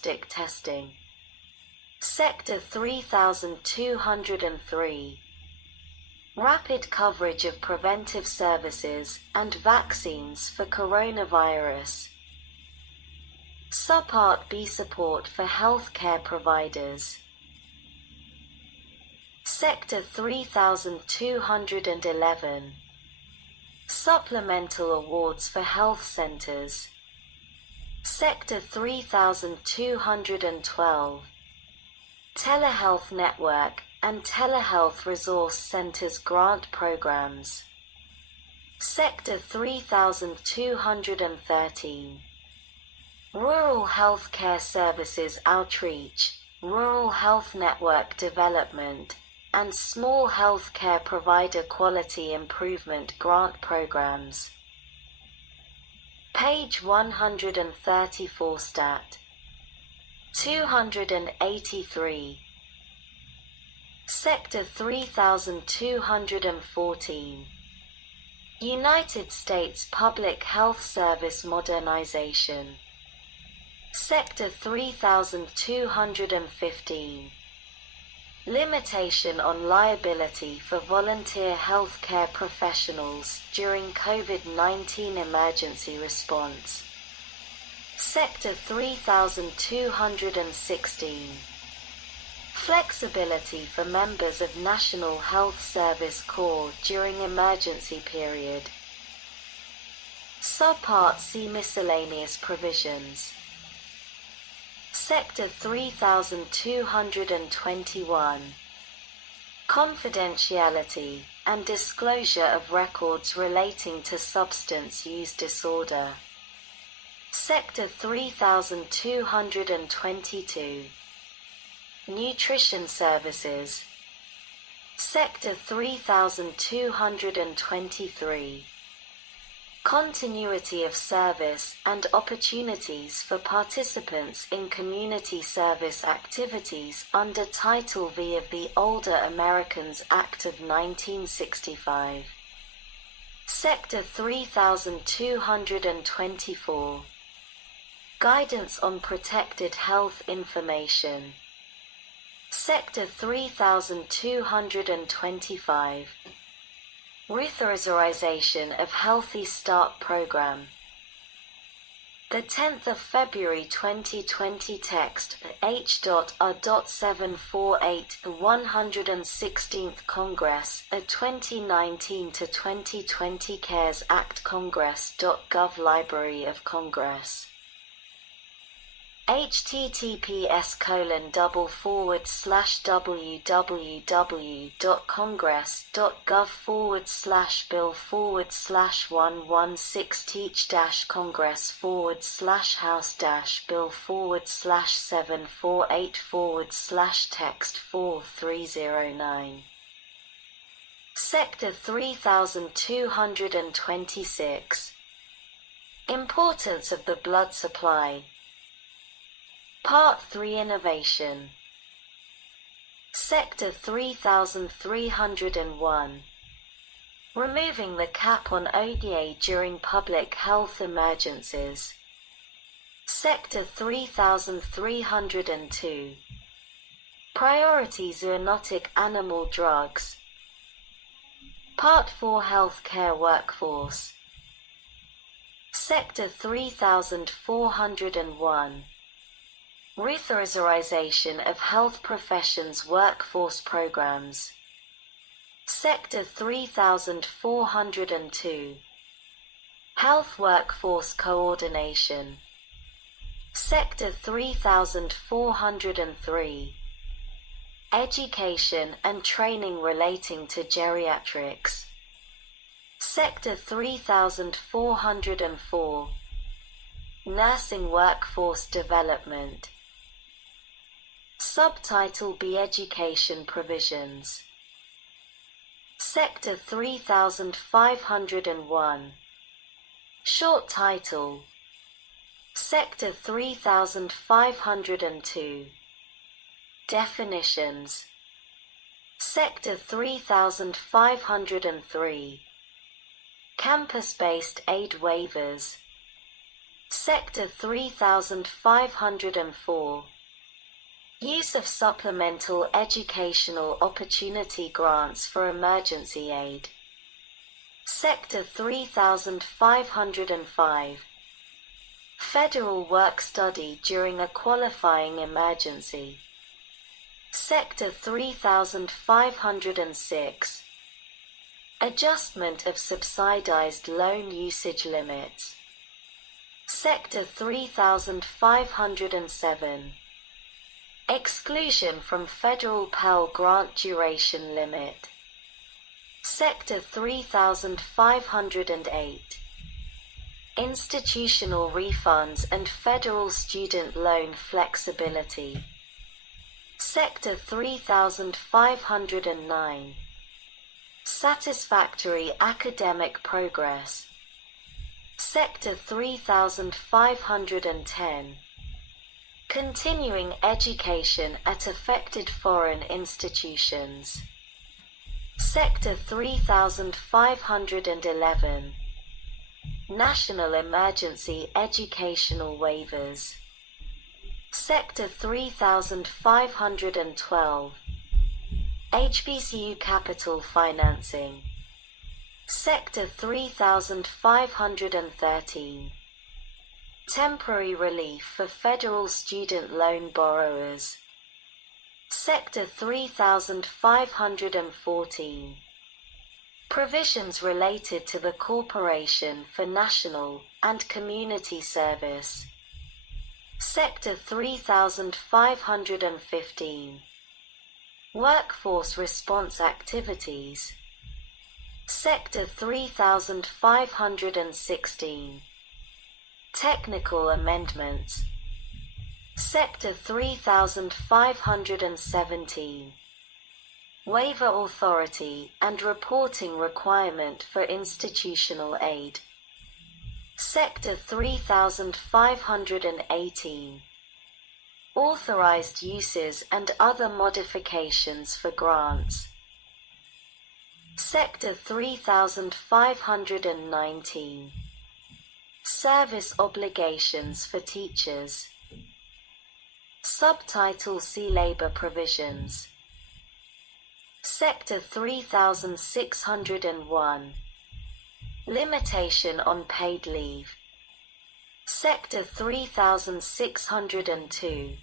diagnostic testing. Sector 3203. Rapid coverage of preventive services and vaccines for coronavirus. Subpart B, support for healthcare providers. Sector 3211. Supplemental awards for health centers. Sector 3212. Telehealth network and telehealth resource centers grant programs. Sector 3213. Rural Health Care Services Outreach, Rural Health Network Development, and Small Health Care Provider Quality Improvement Grant Programs. Page 134, Stat 283. Sector 3214. United States Public Health Service Modernization. Sector 3215. Limitation on liability for volunteer healthcare professionals during COVID-19 emergency response. Sector 3216. Flexibility for members of National Health Service Corps during emergency period. Subpart C, miscellaneous provisions. Sector 3221. Confidentiality and disclosure of records relating to substance use disorder. Sector 3222. Nutrition services. Sector 3223. Continuity of service and opportunities for participants in community service activities under Title V of the Older Americans Act of 1965. Sector 3224. Guidance on protected health information. Sector 3225. Reauthorization of Healthy Start Program. The 10th of February 2020 text H.R.748 The 116th Congress, a 2019-2020 CARES Act Congress.gov Library of Congress. https://www.congress.gov/bill/116-congress/116-teach-congress/text-4309. Sector 3226. Importance of the blood supply. Part 3, Innovation. Sector 3301. Removing the cap on ODA during public health emergencies. Sector 3302. Priority zoonotic animal drugs. Part 4, Healthcare Workforce. Sector 3401. Reauthorization of Health Professions Workforce Programs. Sector 3402. Health Workforce Coordination. Sector 3403. Education and training relating to geriatrics. Sector 3404. Nursing Workforce Development. Subtitle B, Education Provisions. Sector 3501. Short title. Sector 3502. Definitions. Sector 3503. Campus-based aid waivers. Sector 3504. Use of supplemental educational opportunity grants for emergency aid. Sector 3505. Federal work study during a qualifying emergency. Sector 3506. Adjustment of subsidized loan usage limits. Sector 3507. Exclusion from federal Pell Grant duration limit. Sector 3508. Institutional refunds and federal student loan flexibility. Sector 3509. Satisfactory academic progress. Sector 3510. Continuing education at affected foreign institutions. Sector 3511. National Emergency Educational Waivers. Sector 3512. HBCU Capital Financing. Sector 3513. Temporary relief for federal student loan borrowers. Sector 3514. Provisions related to the Corporation for National and Community Service. Sector 3515. Workforce response activities. Sector 3516. Technical amendments. Sector 3517. Waiver authority and reporting requirement for institutional aid. Sector 3518. Authorized uses and other modifications for grants. Sector 3519. Service obligations for teachers. Subtitle C. Labor provisions. Sector 3601. Limitation on paid leave. Sector 3602.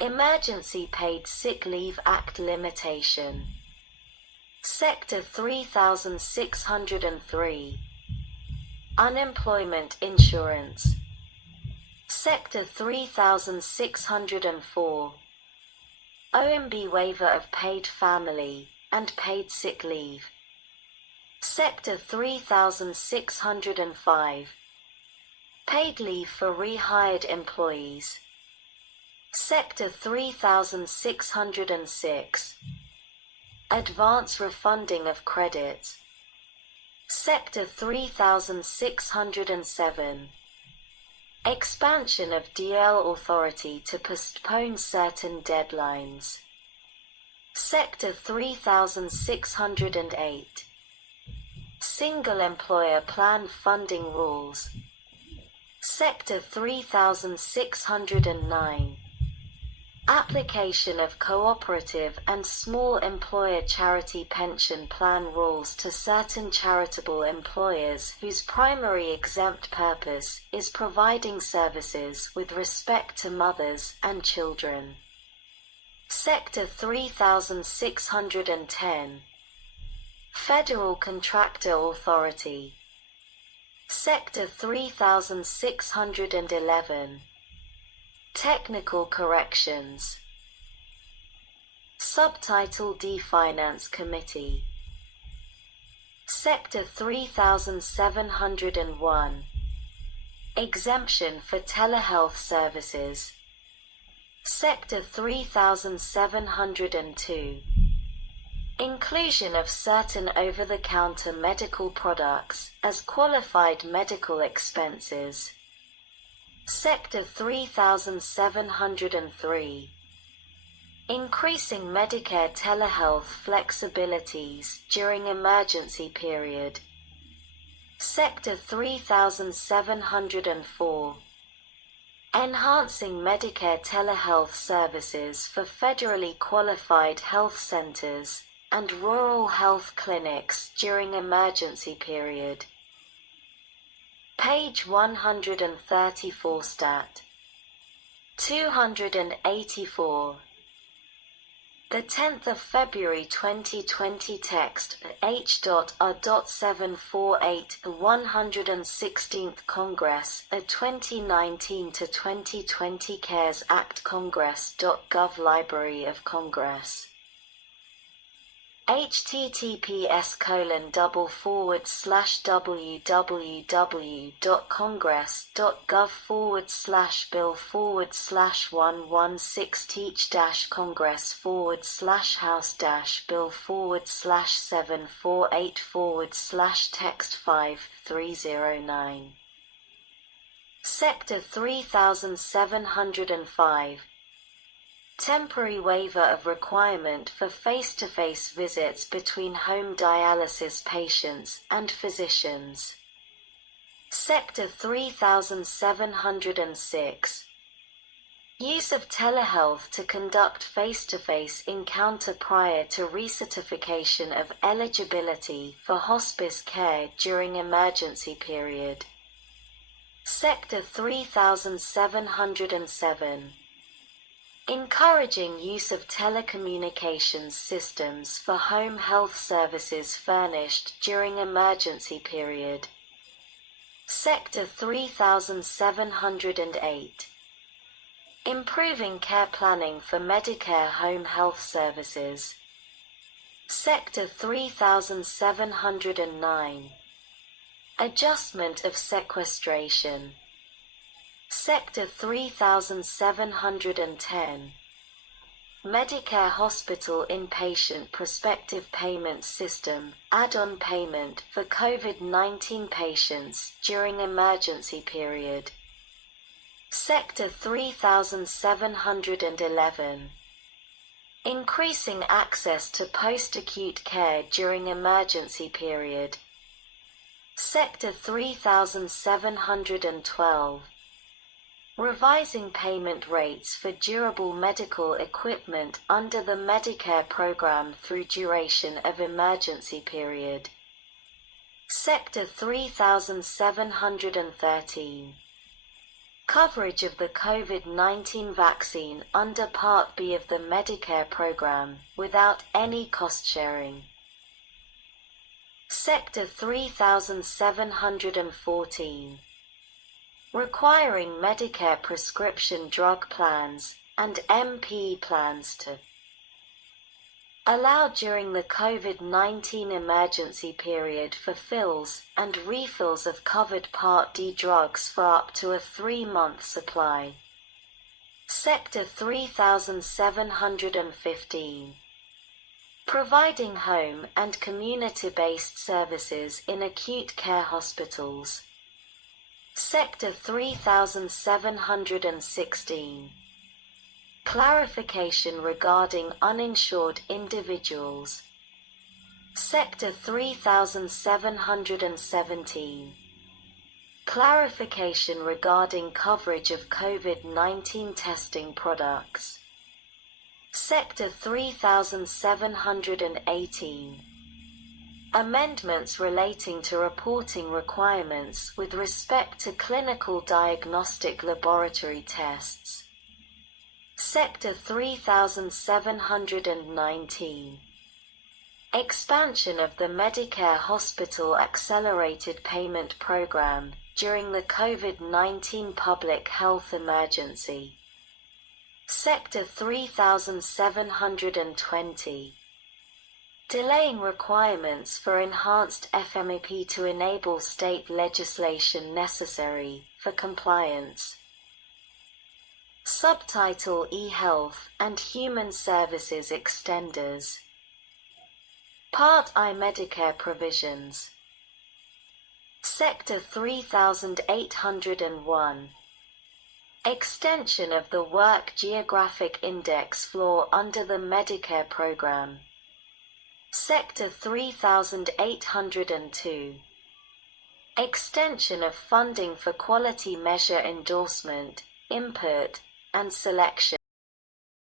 Emergency Paid Sick Leave Act limitation. Sector 3603. Unemployment insurance. Sector 3604. OMB waiver of paid family and paid sick leave. Sector 3605. Paid leave for rehired employees. Sector 3606. Advance refunding of credits. Sector 3607. Expansion of DL authority to postpone certain deadlines. Sector 3608. Single employer plan funding rules. Sector 3609. Application of cooperative and small employer charity pension plan rules to certain charitable employers whose primary exempt purpose is providing services with respect to mothers and children. Sector 3610. Federal Contractor Authority. Sector 3611. Technical corrections. Subtitle D. Finance Committee. Sector 3701. Exemption for telehealth services. Sector 3702. Inclusion of certain over-the-counter medical products as qualified medical expenses. Sector 3703. Increasing Medicare telehealth flexibilities during emergency period. Sector 3704. Enhancing Medicare telehealth services for federally qualified health centers and rural health clinics during emergency period. Page 134 Stat. 284. The 10th of February 2020 text H.R.748 116th Congress 2019 to 2020 CaresAct Congress.gov Library of Congress https://www.congress.gov/bill//116-congress/text 5309. Sector 3705. Temporary waiver of requirement for face-to-face visits between home dialysis patients and physicians. Sector 3706. Use of telehealth to conduct face-to-face encounter prior to recertification of eligibility for hospice care during emergency period. Sector 3707. Encouraging use of telecommunications systems for home health services furnished during emergency period. Sector 3708. Improving care planning for Medicare home health services. Sector 3709. Adjustment of sequestration. Sector 3710. Medicare Hospital Inpatient Prospective Payment System add-on payment for COVID-19 patients during emergency period. Sector 3711. Increasing access to post-acute care during emergency period. Sector 3712. Revising payment rates for durable medical equipment under the Medicare program through duration of emergency period. Sector 3713. Coverage of the COVID-19 vaccine under Part B of the Medicare program without any cost sharing. Sector 3714. Requiring Medicare prescription drug plans and MP plans to allow during the COVID-19 emergency period for fills and refills of covered Part D drugs for up to a 3-month supply. Sector 3715. Providing home and community-based services in acute care hospitals. Sector 3716. Clarification regarding uninsured individuals. Sector 3717. Clarification regarding coverage of COVID-19 testing products. Sector 3718. Amendments relating to reporting requirements with respect to clinical diagnostic laboratory tests. Sector 3719. Expansion of the Medicare Hospital Accelerated Payment Program during the COVID-19 public health emergency. Sector 3720. Delaying requirements for enhanced FMEP to enable state legislation necessary for compliance. Subtitle E-Health and Human Services Extenders. Part I Medicare Provisions. Sector 3801. Extension of the Work Geographic Index floor under the Medicare program. Sector 3802. extension of funding for quality measure endorsement, input, and selection.